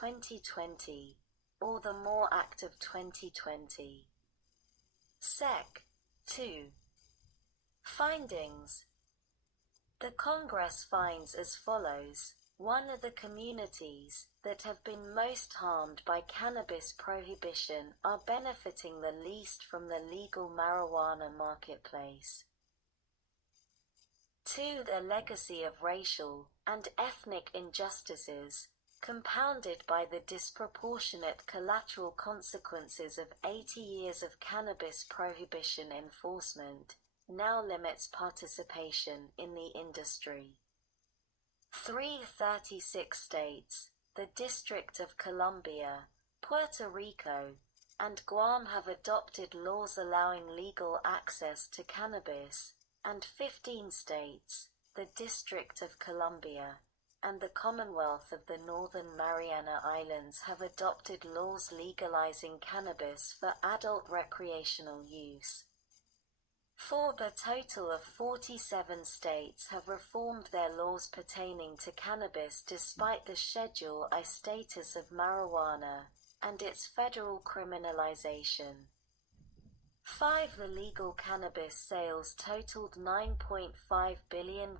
2020, or the MORE Act of 2020. Sec. 2. Findings. The Congress finds as follows. 1. The communities that have been most harmed by cannabis prohibition are benefiting the least from the legal marijuana marketplace. 2. The legacy of racial and ethnic injustices, compounded by the disproportionate collateral consequences of 80 years of cannabis prohibition enforcement, now limits participation in the industry. 3. 36 states, the District of Columbia, Puerto Rico, and Guam have adopted laws allowing legal access to cannabis, and 15 states, the District of Columbia, and the Commonwealth of the Northern Mariana Islands have adopted laws legalizing cannabis for adult recreational use. 4. The total of 47 states have reformed their laws pertaining to cannabis despite the Schedule I status of marijuana and its federal criminalization. 5. The legal cannabis sales totaled $9.5 billion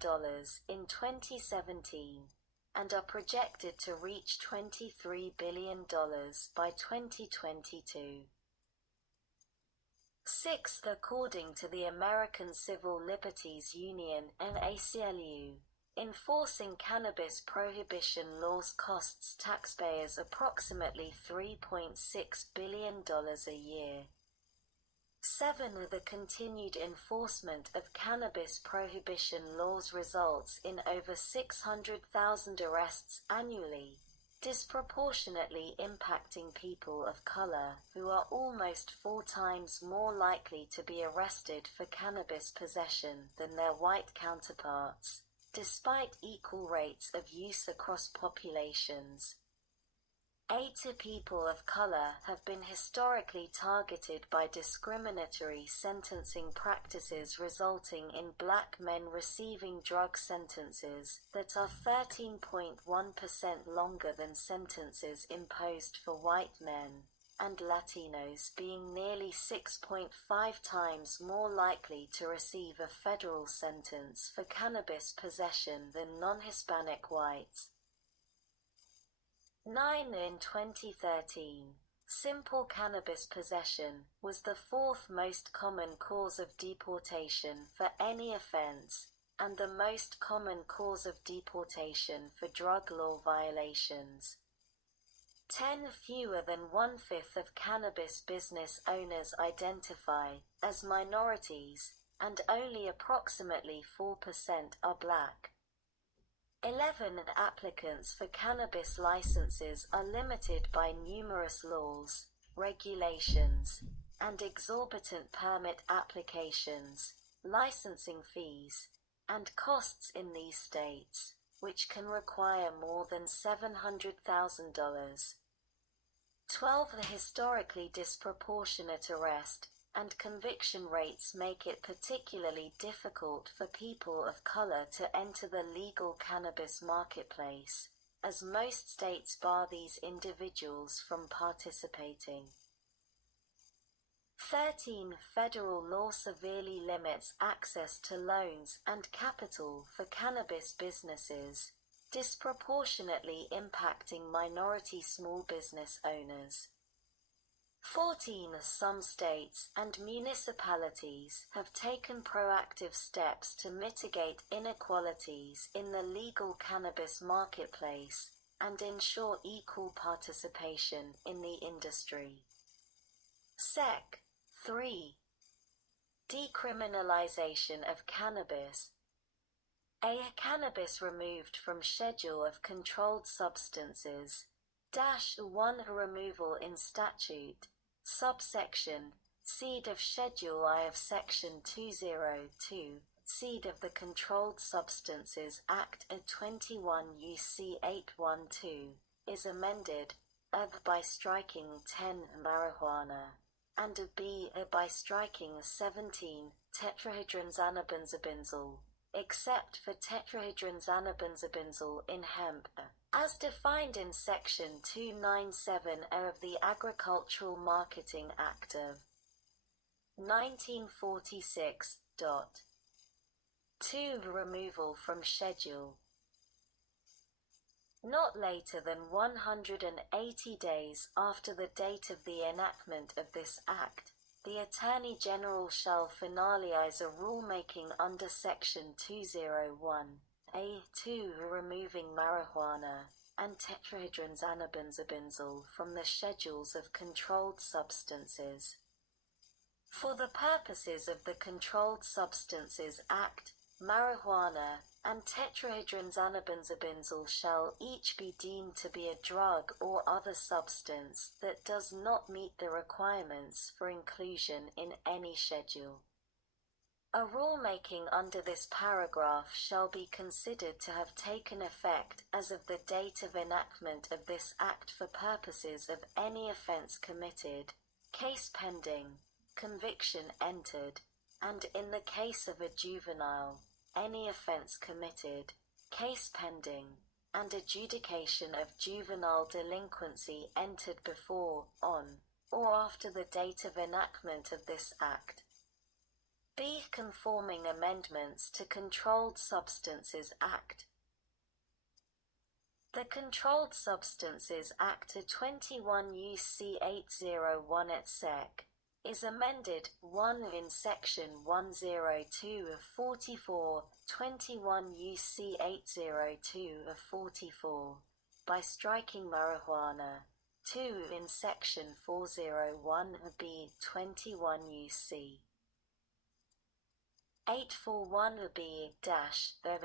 in 2017 and are projected to reach $23 billion by 2022. 6. According to the American Civil Liberties Union (ACLU), enforcing cannabis prohibition laws costs taxpayers approximately $3.6 billion a year. 7. The continued enforcement of cannabis prohibition laws results in over 600,000 arrests annually, disproportionately impacting people of color, who are almost 4 times more likely to be arrested for cannabis possession than their white counterparts, despite equal rates of use across populations. 8. People of color have been historically targeted by discriminatory sentencing practices, resulting in black men receiving drug sentences that are 13.1% longer than sentences imposed for white men, and Latinos being nearly 6.5 times more likely to receive a federal sentence for cannabis possession than non-Hispanic whites. 9. In 2013, simple cannabis possession was the 4th most common cause of deportation for any offense, and the most common cause of deportation for drug law violations. 10. Fewer than 1/5 of cannabis business owners identify as minorities, and only approximately 4% are black. 11. Applicants for cannabis licenses are limited by numerous laws, regulations, and exorbitant permit applications, licensing fees, and costs in these states, which can require more than $700,000. 12. The historically disproportionate arrest and conviction rates make it particularly difficult for people of color to enter the legal cannabis marketplace, as most states bar these individuals from participating. 13. Federal law severely limits access to loans and capital for cannabis businesses, disproportionately impacting minority small business owners. 14. Some states and municipalities have taken proactive steps to mitigate inequalities in the legal cannabis marketplace and ensure equal participation in the industry. Sec. 3. Decriminalization of cannabis. Cannabis removed from Schedule of Controlled Substances -1 removal in statute, subsection, Seed of Schedule I of Section 202, Seed of the Controlled Substances Act of 21 U.C. 812, is amended, A by striking 10 marijuana, and B by striking 17 tetrahydroxanabenzobenzol, except for tetrahydroxanabenzobenzol in hemp. as defined in Section 297 of the Agricultural Marketing Act of 1946. 2. Removal from Schedule. Not later than 180 days after the date of the enactment of this Act, the Attorney General shall finalize a rulemaking under Section 201(a)(2) removing marijuana and tetrahydrocannabidiol from the schedules of controlled substances. For the purposes of the Controlled Substances Act, marijuana and tetrahydrocannabidiol shall each be deemed to be a drug or other substance that does not meet the requirements for inclusion in any schedule. A rulemaking under this paragraph shall be considered to have taken effect as of the date of enactment of this Act for purposes of any offense committed, case pending, conviction entered, and in the case of a juvenile, any offense committed, case pending, and adjudication of juvenile delinquency entered before, on, or after the date of enactment of this Act. B. Conforming amendments to Controlled Substances Act. The Controlled Substances Act of 21 U.C. 801 et seq. is amended 1 in Section 102 of 44, 21 U.C. 802 of 44, by striking marijuana, 2 in Section 401b 21 U.C. 841b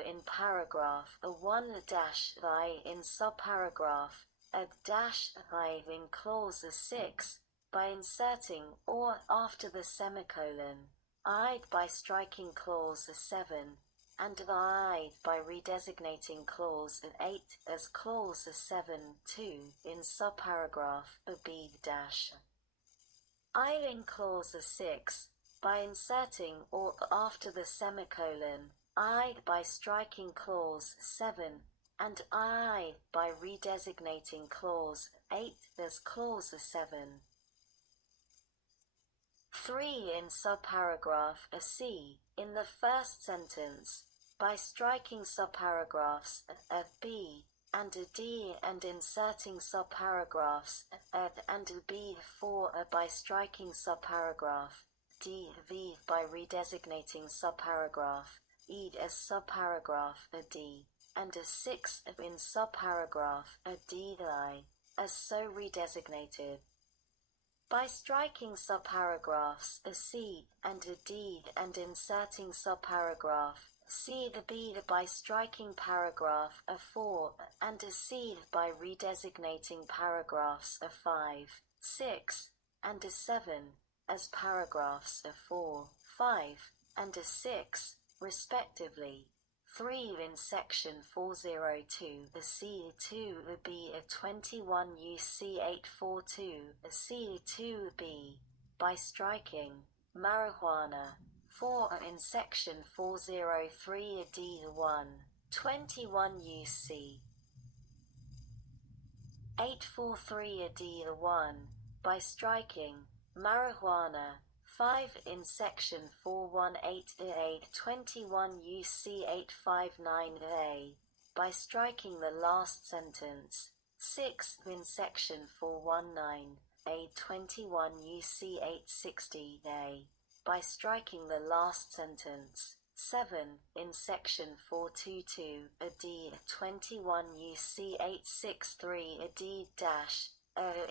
in paragraph a1-I in subparagraph a-I in clause 6, by inserting or after the semicolon, I by striking clause 7, and I by redesignating clause 8 as clause 7(2) in subparagraph b I in clause 6, by inserting or after the semicolon, I by striking clause 7, and I by redesignating clause 8 as clause 7. 3 in subparagraph c, in the first sentence, by striking subparagraphs of b and d and inserting subparagraphs and b4 by striking subparagraph d(v) by redesignating subparagraph e as subparagraph d, and a 6 in subparagraph d(I) as so redesignated. By striking subparagraphs c and d and inserting subparagraph c(b) by striking paragraph 4 and c by redesignating paragraphs 5, 6, and 7 as paragraphs 4, 5, and 6, respectively. 3 in Section 402 C2b 21 UC 842 C2b, by striking marijuana. 4 in Section 403 D1 21 UC 843 D1, by striking marijuana. 5 in Section 418A 21 UC 859A, by striking the last sentence. 6 in Section 419A 21 UC 860A, by striking the last sentence. 7 in Section 422 D 21 UC 863 D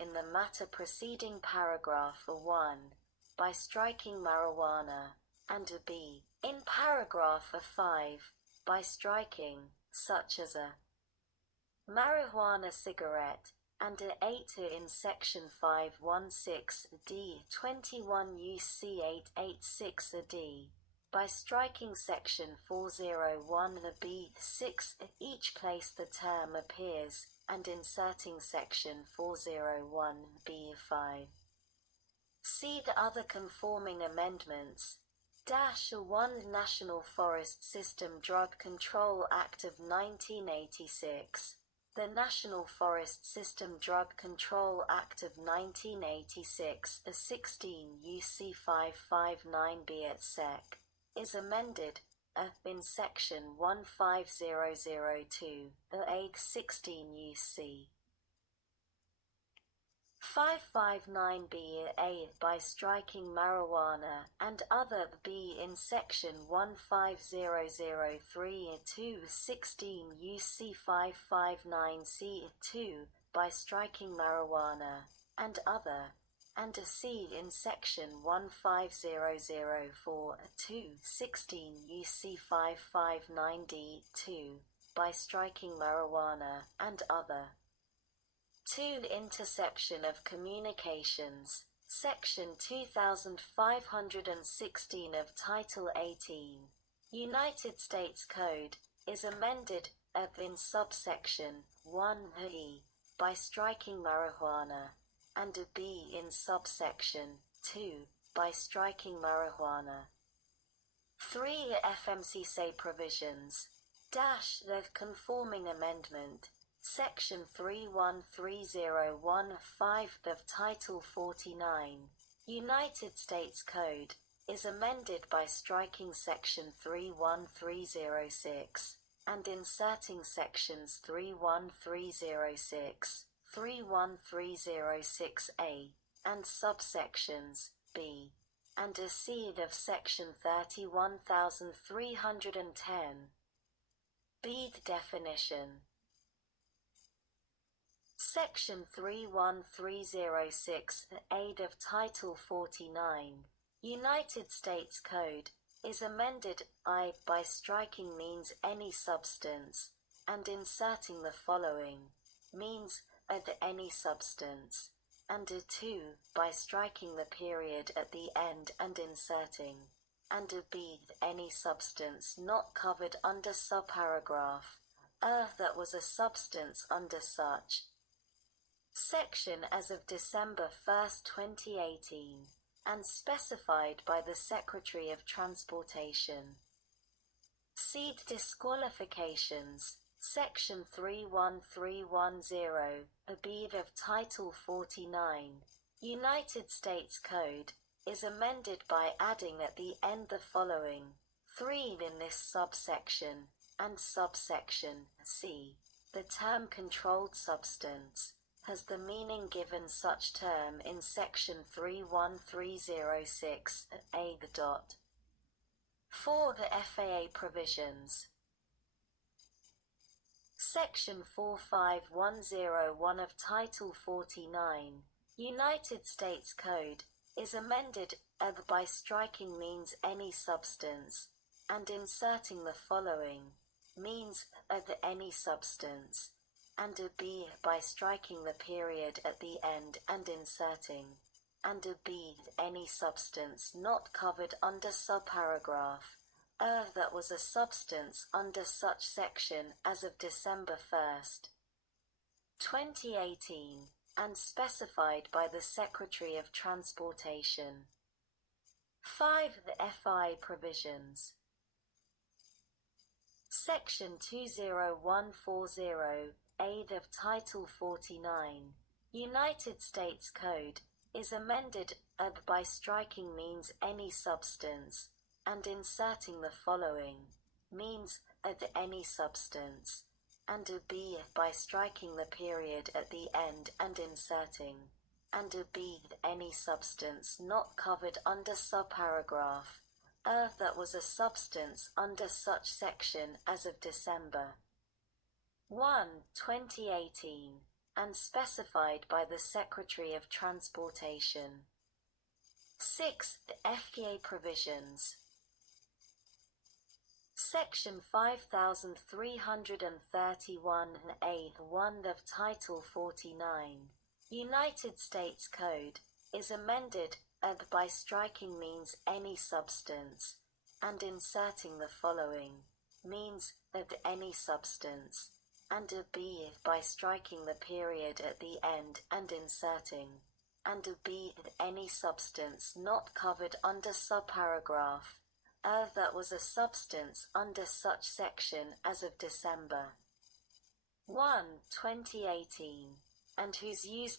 in the matter preceding paragraph 1, by striking marijuana, and b in paragraph 5, by striking such as a marijuana cigarette, and 8 in Section 516 D 21 UC 886 D, by striking Section 401b 6 each place the term appears, and inserting Section 401b 5. See the other conforming amendments. 1 National Forest System Drug Control Act of 1986. The National Forest System Drug Control Act of 1986, a 16 UC 559B at Sec. is amended in Section 15002, A 16 UC 559B by striking marijuana and other B in Section 15003 16 UC 559C2 by striking marijuana and other, and a C in Section 15004 16 UC 559D2 by striking marijuana and other. 2. Interception of communications. Section 2516 of Title 18, United States Code, is amended in subsection 1e by striking marijuana, and a b in subsection 2 by striking marijuana. 3. FMCSA provisions. The conforming amendment. Section 313015 of Title 49, United States Code, is amended by striking Section 31306 and inserting Sections 31306, 31306A, and subsections B and a C of Section 31310. B. Definition. Section 31306 A of Title 49, United States Code, is amended by striking means any substance, and inserting the following, means any substance, and a 2 by striking the period at the end and inserting, and a b any substance not covered under subparagraph that was a substance under such section as of December 1, 2018, and specified by the Secretary of Transportation. Seed disqualifications. Section 31310, a B of Title 49, United States Code, is amended by adding at the end the following, 3 in this subsection, and subsection C. The term controlled substance has the meaning given such term in Section 31306 A. 4. The FAA provisions. Section 45101 of Title 49, United States Code, is amended by striking means any substance, and inserting the following, means any substance, and a b by striking the period at the end and inserting, and a b any substance not covered under subparagraph that was a substance under such section as of December 1, 2018, and specified by the Secretary of Transportation. 5. The FI provisions. Section 20140 A of Title 49, United States Code, is amended by striking means any substance, and inserting the following, means any substance, and a b by striking the period at the end and inserting, and a b any substance not covered under subparagraph that was a substance under such section as of December 1, 2018, and specified by the Secretary of Transportation. 6. The FDA provisions. Section 5331A(1) of Title 49, United States Code, is amended by striking means any substance, and inserting the following, means any substance, and a b by striking the period at the end and inserting, and a b any substance not covered under subparagraph that was a substance under such section as of December 1, 2018, and whose use